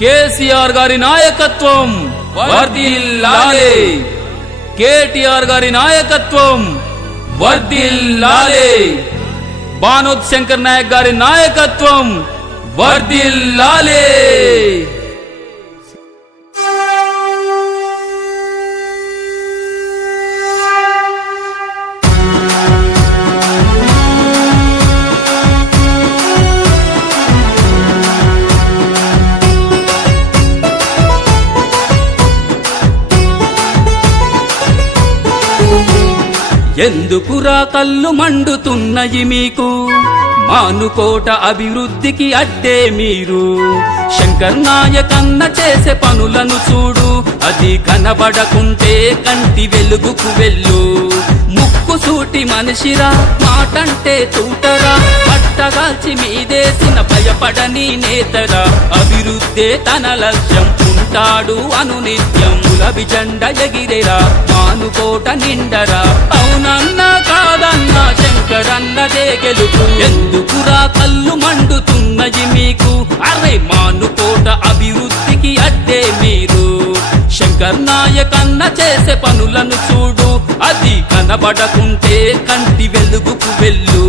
కేసీఆర్ గారి నాయకత్వం వర్ధిల్లాలే, కేటీఆర్ గారి నాయకత్వం వర్ధిల్లాలే, బానోత్ శంకర్ నాయక్ గారి నాయకత్వం వర్ధిల్లాలే. ఎందుకురా కళ్ళు మండుతున్నయి మీకు, మానుకోట అభివృద్ధికి అడ్డే మీరు. శంకర్ నాయక్ అన్న చేసే పనులను చూడు, అది కనబడకుంటే కంటి వెలుగుకు వెళ్ళు. ముక్కు సూటి మనిషిరా, మాటంటే తూటరా, పట్టగాల్చి మీదేసిన భయపడని నేతరా. అభివృద్ధే తన లక్ష్యం, ఉంటాడు అనునిత్యం. గులాబీ జెండా ఎగిరేరా, మానుకోట నిండరా. అవునన్నా కాదన్నా శంకరన్నదే గెలుపు. ఎందుకురా కళ్ళు మండుతున్నది మీకు, అరే మానుకోట అభివృద్ధికి అడ్డే మీరు. శంకర్ నాయక్ అన్న చేసే పనులను చూడు, అది కనబడకుంటే కంటి వెలుగుకు వెళ్ళు.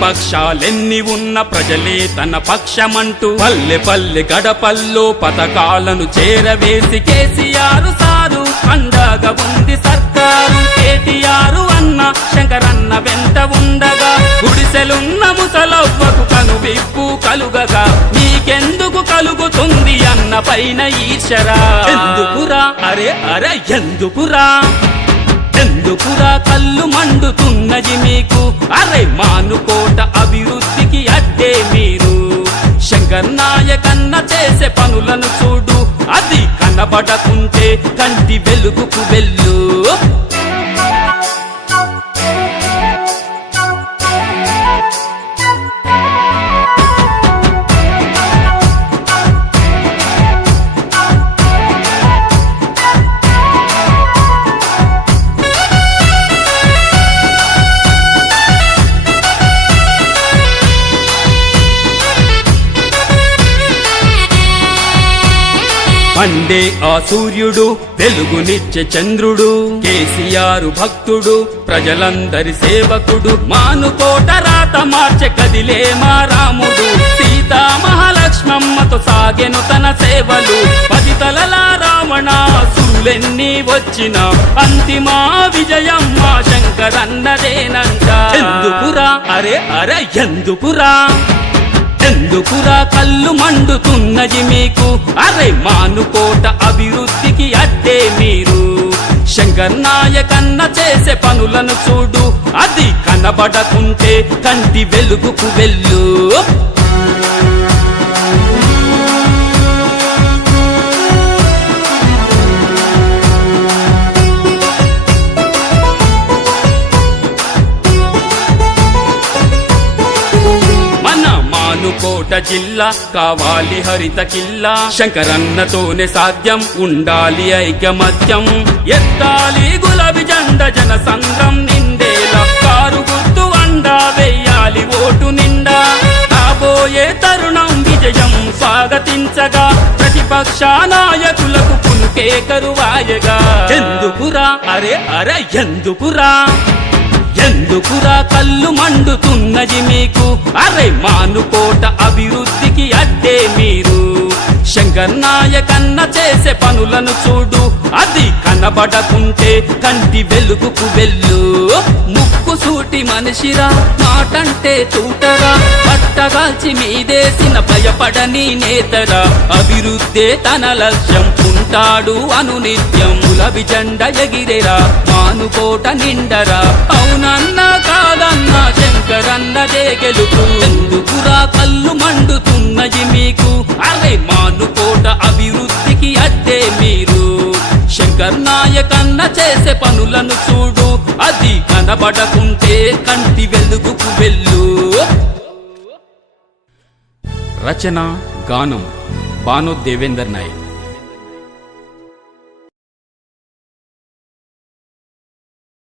పక్షాలెన్ని ఉన్న ప్రజలే తన పక్షమంటూ పల్లె పల్లె గడపల్లో పథకాలను చేరవేసి కేసీఆర్ సారు అండగా ఉంది సర్కారు. కేటీఆర్ అన్న శంకరన్న వెంట ఉండగా, గుడిసెలున్న ముసలవ్వకు కనువిప్పు కలుగగా, మీకెందుకు కలుగుతుంది అన్న పైన ఈశ్వరా. ఎందుకురా అరే అరే ఎందుకురా, ఎందుకురా కళ్ళు మండుతున్నది మీకు, అరే మానుకోట అభివృద్ధికి అడ్డే మీరు. శంకర్ నాయక్ అన్న చేసే పనులను చూడు, అది కనబడకుంటే కంటి వెలుగుకు వెళ్ళు. మండే ఆ సూర్యుడు, వెలుగునిచ్చే చంద్రుడు, కేసీఆర్ భక్తుడు, ప్రజలందరి సేవకుడు. మానుకోట రాత మార్చె కదిలే మా రాముడు, సీతా మహాలక్ష్మమ్మతో సాగెను తన సేవలు. 10 తలల రావణాసురులెన్ని వచ్చిన అంతిమ విజయం మా శంకరన్నదేనంట. ఎందుకురా అరే అరే ఎందుకురా, ఎందుకురా కళ్ళు మండుతున్నది మీకు, అరే మానుకోట అభివృద్ధికి అడ్డే మీరు. శంకర్ నాయక్ అన్న చేసే పనులను చూడు, అది కనబడకుంటే కంటి వెలుగుకు వెళ్ళు. కోట జిల్లా కావాలి హరిత కిల్లా, శంకరన్నతోనే సాధ్యం, ఉండాలి ఐకమత్యం. ఎత్తాలి గులాబీ జెండా జన సంద్రం నిండేలా, కారు గుర్తు అండా వెయ్యాలి ఓటు నిండా. కాబోయే తరుణం విజయం స్వాగతించగా, ప్రతిపక్ష నాయకులకు పునుకే కరువాయగా. ఎందుకురా అరే అరే ఎందుకురా, ఎందుకురా కళ్ళు మండుతున్నది మీకు, అరే మానుకోట అభివృద్ధికి అడ్డే మీరు. శంకర్ నాయక్ అన్న చేసే పనులను చూడు, అది కనబడకుంటే కంటి వెలుగుకు వెళ్ళు. ముక్కు సూటి మనిషిరా, మాటంటే తూటరా, పట్టగాల్చి మీదేసిన భయపడని నేతరా. అభివృద్ధే తన లక్ష్యం, ఉంటాడు అనునిత్యం. గులాబీ జెండా ఎగిరేరా, మానుకోట నిండరా. అవునన్నా కాదన్నా శంకరన్నదే గెలుపు. ఎందుకురా కళ్ళు మండుతున్నది మీకు, అరే మానుకోట అభివృద్ధికి అడ్డే మీరు. శంకర్ నాయక్ అన్న చేసే పనులను చూడు, అది కన నిలబడకుంటే కంటి వెలుగుకు వెళ్ళు. రచన గానం భాను దేవేందర్ నాయక్.